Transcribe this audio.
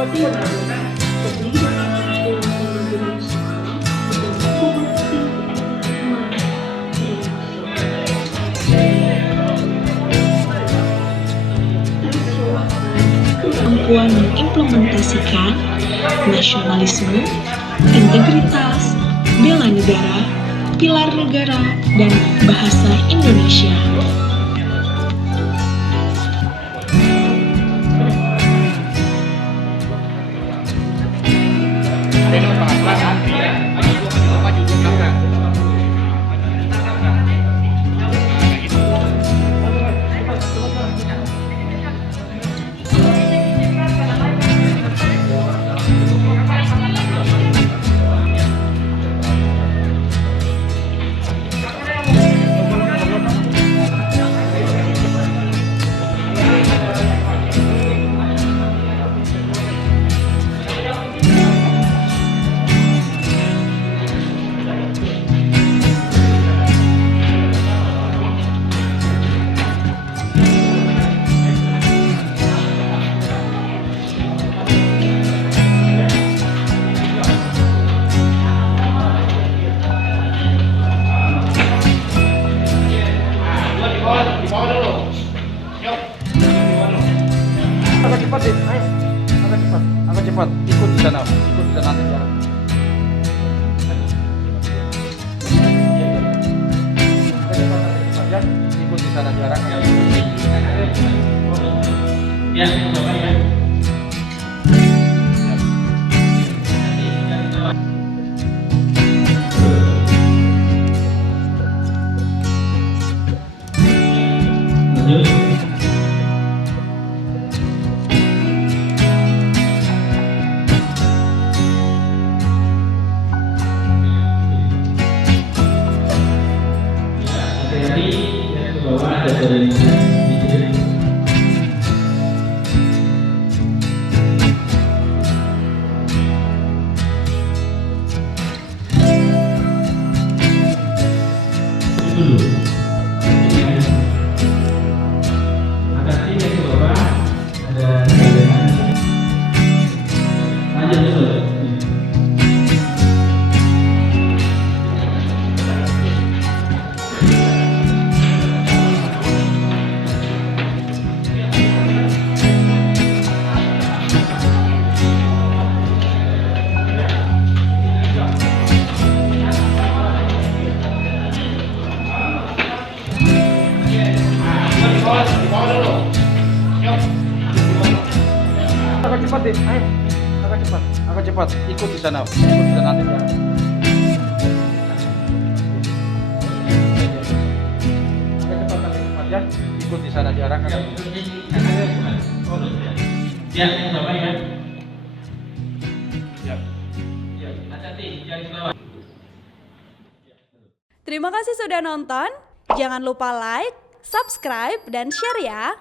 Kemampuan mengimplementasikan nasionalisme, integritas, bela negara, pilar negara, dan bahasa Indonesia. Agak cepat deh, ayo. Agak cepat. Ikut di sana nanti jarak. Agak cepat ya. Ikut di sana jarak. Ya, Bapak ya. Agak cepat deh, ayo. Agak cepat. Ikut di sana nanti jarak. Agak cepat ya. Ikut di sana jarak. Ya, Bapak ya. Terima kasih sudah nonton. Jangan lupa like, subscribe, dan share ya.